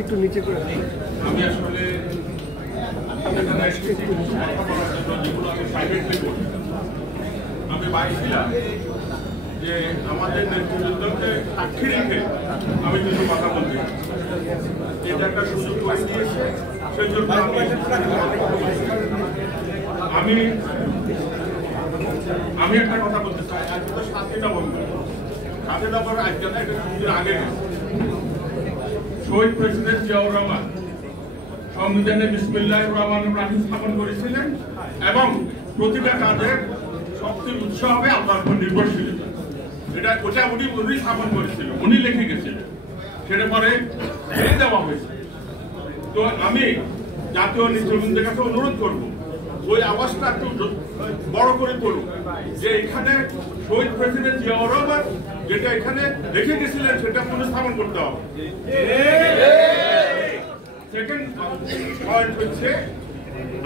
একটু নিচে করে আমি আসলে আমি বাইছিলাম যে আমাদের নেতৃত্বকে সাক্ষী রেখে আমি কিছু কথা বলতে এটা একটা সুযোগ করে দিয়েছে সেই জন্য আমি একটা কথা বলতে চাই। আজকে তো 7 নভেম্বর, 7 নভেম্বর আজকে না, এটা কিছুদিন আগে শহীদ প্রেসিডেন্ট জিয়াউর রহমান সংবিধানে বিসমিল্লাহির রহমানির রহিম স্থাপন করেছিলেন এবং প্রতিটা কাজের শক্তির উৎস হবে আল্লাহর উপর নির্ভরশীলতা। ওটা উনি স্থাপন করেছিল, উনি লিখে গেছিলেন, সেটা পরে ফেলে দেওয়া হয়েছে। তো আমি জাতীয় নেতৃবৃন্দের কাছে অনুরোধ করব ওই আওয়াজটা একটু বড় করে তুলুন যে এখানে শহীদ প্রেসিডেন্ট জিয়াউর রহমান যেটা এখানে রেখে গেছিলেন সেটা পুনঃস্থাপন করতে হবে। সেকেন্ড পয়েন্ট হচ্ছে,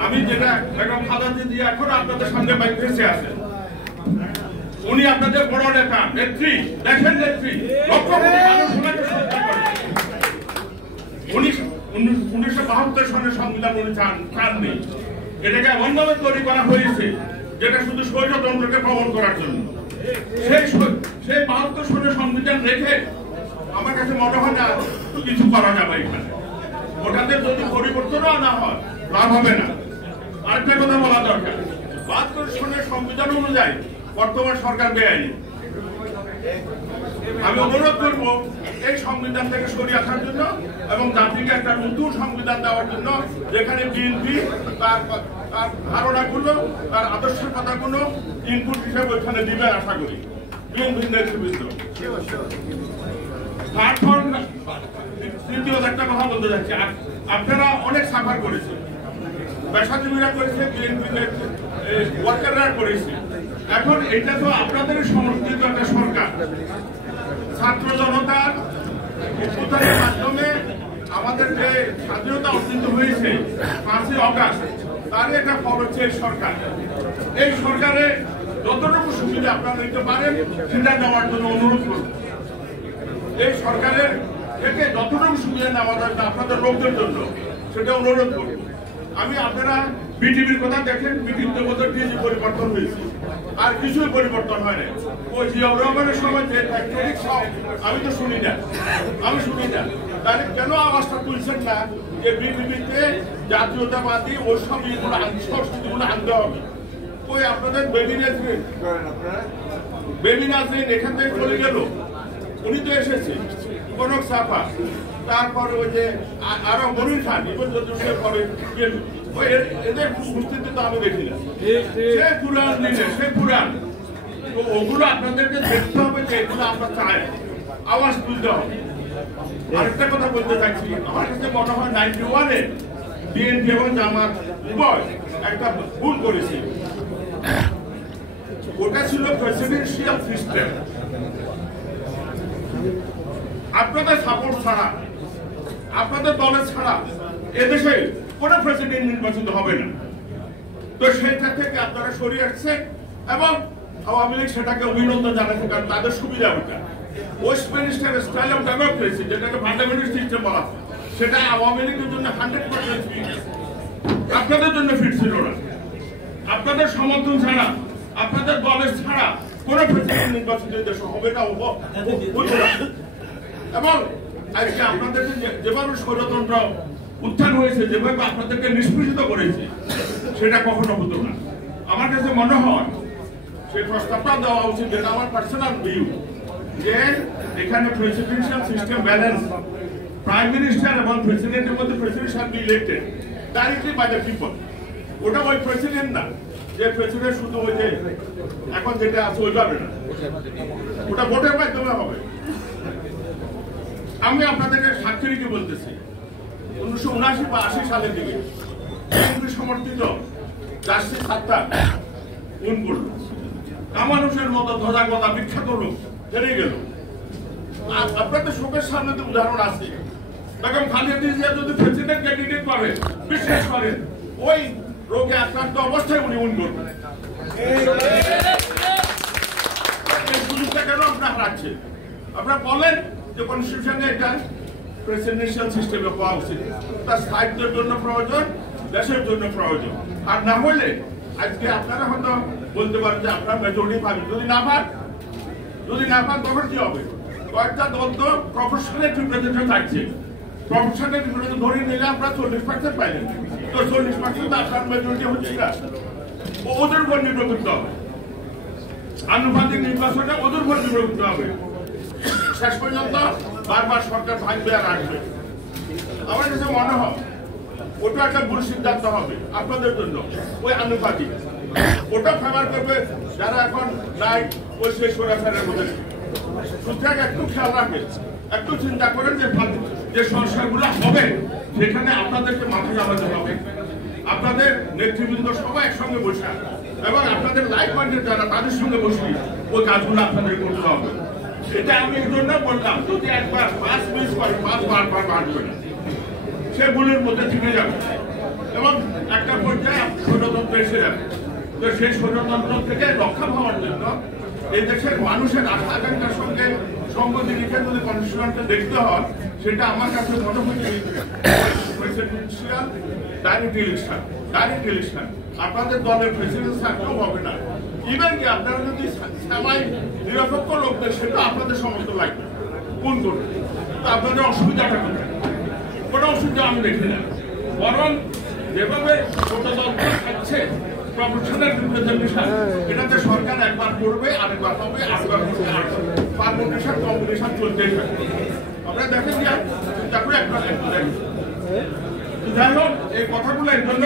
আমি যেটা বেগম খালেদা জিয়া এখন আপনাদের সামনে বাইরে আছেন, উনি আপনাদের বড় নেতা, নেত্রী, দেখেন নেত্রী, লক্ষ কোটি মানুষ ওনাকে শ্রদ্ধা করে। 1972 সনের সংবিধান উনি চাননি, এটাকে এমনভাবে তৈরি করা হয়েছে যেটা শুধু স্বৈরতন্ত্রকে প্রবণ করার জন্য। সেই 72 সনের সংবিধান রেখে আমার কাছে মনে হয় না কিছু করা যাবে এখানে। ওটাতে যদি পরিবর্তনও না হয় লাভ হবে না। আরেকটা কথা বলা দরকার, 72 সনের সংবিধান অনুযায়ী বর্তমান সরকার বেআইনি। আমি অনুরোধ করবো এই সংবিধান থেকে সরিয়ে আসার জন্য এবং জাতিকে একটা নতুন সংবিধান দেওয়ার জন্য, যেখানে বিএনপি তার ধারণাগুলো, তার আদর্শের কথাগুলো ইনপুট হিসেবে ওইখানে দিবে আশা করি বিএনপির নেতৃবৃন্দ। তৃতীয় একটা কথা বলতে যাচ্ছি, আপনারা অনেক সাফার করেছেন, পেশাজীবীরা করেছে, বিএনপি ওয়ার্কাররা করেছে। এখন এটা তো আপনাদের সমর্থিত একটা সরকার। ছাত্র জনতার অভ্যুত্থানের মাধ্যমে আমাদের যে স্বাধীনতা অর্জিত হয়েছে 5ই অগাস্ট, তার একটা ফল হচ্ছে এই সরকার। এই সরকারে যতটুকু সুবিধা আপনারা নিতে পারেন সেটা নেওয়ার জন্য অনুরোধ করব। এই সরকারের থেকে যতটুকু সুবিধা নেওয়া দরকার আপনাদের লোকদের জন্য সেটা অনুরোধ করব। আপনারা বিটিভির কথা দেখেন, বিটিভিতে মধ্যে যে পরিবর্তন হয়েছে, আর কিছুই পরিবর্তন হয় না। ওই জিয়াউর রহমানের সময় যে ফ্যাক্টরি সব আমি তো শুনি না, তাহলে কেন আওয়াজটা তুলছেন না যে বিটিভিতে জাতীয়তাবাদী ওই সব সংস্কৃতিগুলো আনতে হবে? ওই আপনাদের বেবি নাজরিন এখান থেকে চলে গেল, উনি তো এসেছে, কনক সাফা, তারপরে ওই যে আরো মনির খান, পরে এদের উপস্থিতি তো আমি দেখি না। সে পুরান তো ওগুলো আপনাদেরকে দেখতে হবে যে এগুলো আমরা চাই, আওয়াজ তুলতে হবে। আরেকটা কথা বলতে চাইছি, আমার কাছে মনে হয় 91-এ বিএনপি এবং জামাত উভয় একটা ভুল করেছে। ওটা ছিল প্রেসিডেন্সিয়াল সিস্টেম। আপনাদের সাপোর্ট ছাড়া, আপনাদের দলের ছাড়া এদেশে কোন প্রেসিডেন্ট নির্বাচিত হবে না। তো সেটা থেকে আপনারা সরিয়ে আসছেন এবং আওয়ামী লীগ সেটাকে অভিনন্দন জানাচ্ছে, কারণ তাদের সুবিধা ওটা। ওয়েস্টমিনিস্টার স্টাইল অফ ডেমোক্রেসি, যেটাকে ফান্ডামেন্টাল সিস্টেম বলা হয়, সেটা আওয়ামী লীগের জন্য 100% ফিট, আপনাদের জন্য ফিট ছিল না। আপনাদের সমর্থন ছাড়া, আপনাদের দলের ছাড়া কোন প্রেসিডেন্ট নির্বাচিত দেশে হবে না, এবং আজকে আপনাদেরকে যেভাবে স্বৈরতন্ত্র উত্থান হয়েছে, যেভাবে আপনাদেরকে নিষ্পেষিত করেছে, সেটা কখনো হতো না। আমার কাছে মনে হয় সেই প্রস্তাবটা দেওয়া উচিত, যেটা আমার পার্সোনাল ভিউ, যে এখানে presidential system balance, prime minister এবং প্রেসিডেন্টের মধ্যে president shall be elected directly by the people. ওটা ওই প্রেসিডেন্ট না, যে প্রেসিডেন্ট শুধু ওই যে এখন যেটা আছে ওইভাবে না, ওটা ভোটের মাধ্যমে হবে। আমি আপনাদেরকে সাক্ষী রেখে বলতেছি, 1979 বা 80 সালের দিকে বিএনপি সমর্থিত জার্সি সাত্তা খুন করল, কামানুষের মতো ধ্বজাগতা বিখ্যাত লোক হেরে গেল। আপনাদের শোকের সামনে তো উদাহরণ আছে। বেগম খালেদা জিয়া যদি প্রেসিডেন্ট ক্যান্ডিডেট পাবে, বিশ্বাস করেন ওই রোগে আক্রান্ত অবস্থায় উনি করবেন। এই সুযোগটা কেন আপনারা হারাচ্ছেন? আপনারা বলেন যে কনস্টিটিউশনে এটা প্রেসিডেন্সিয়াল সিস্টেমে হওয়া উচিত। তার স্থায়িত্বের জন্য প্রয়োজন, দেশের জন্য প্রয়োজন। আর না হলে আজকে আপনারা হয়তো বলতে পারেন যে আপনার মেজরিটি পাবেন, যদি না পান তখন কি হবে? কয়েকটা দল তো প্রফেশনাল রিপ্রেজেন্টেটিভ থাকছে, প্রফেশনাল রিপ্রেজেন্টেটিভ ধরে নিলে আমরা 40% পাইলেন, তো 40% আপনার মেজরিটি হচ্ছে না, ওদের উপর নির্ভর করতে হবে। আনুপাতিক নির্বাচনে ওদের উপর নির্ভর করতে হবে। শেষ পর্যন্ত বারবার সরকার ভাঙবে আর আসবে। আমার কাছে মনে হয় ওটা একটা ভুল সিদ্ধান্ত হবে আপনাদের জন্য। ওই আনুপাতিক ওটা ফেভার করবে যারা এখন নাই, ওই সেই সরাসরি মধ্যে। সুতরাং একটু খেয়াল রাখবেন, একটু চিন্তা করেন যে সংস্কারগুলো হবে সেখানে আপনাদেরকে মাঠে নামাতে হবে। আপনাদের নেতৃবৃন্দ সবাই একসঙ্গে বসে এবং আপনাদের লাইফ মাইন্ডের যারা তাদের সঙ্গে বসে ওই কাজগুলো আপনাদের করতে হবে। এটা আমি এই জন্য বললাম, যদি একবার 5 মিস করে 5 বারবার বাড়বে না, সে ভুলের মধ্যে থেকে যাবে এবং একটা পর্যায়ে স্বৈরতন্ত্র এসে যাবে। তো সেই স্বৈরতন্ত্র থেকে রক্ষা পাওয়ার জন্য এই দেশের মানুষের আশা আকাঙ্ক্ষার সঙ্গে সংগতি রেখে যদি কনস্টিটিউশনকে দেখতে হয়, সেটা আমার কাছে মনে হচ্ছে প্রেসিডেন্সিয়াল ডাইরেক্ট ইলেকশন। আপনাদের দলের প্রেসিডেন্ট থাকতেও হবে না, ইভেন কি আপনারা যদি সেমাই নিরপেক্ষ লোকদের, সেটা আপনাদের সমর্থন লাগবে কোন করবে। তো আপনাদের অসুবিধাটা কোথায়? কোনো অসুবিধা আমি দেখি না, বরং যেভাবে ছোট দলগুলো থাকছে প্রফেশনাল রিপ্রেজেন্টেশন, এটাতে সরকার একবার করবে, আরেকবার হবে, আরেকবার করবে, পারমিশন কম্পিটিশন চলতেই থাকবে। আমরা দেখেন যে তারপরে একটা যাই হোক, এই কথাগুলো এর জন্য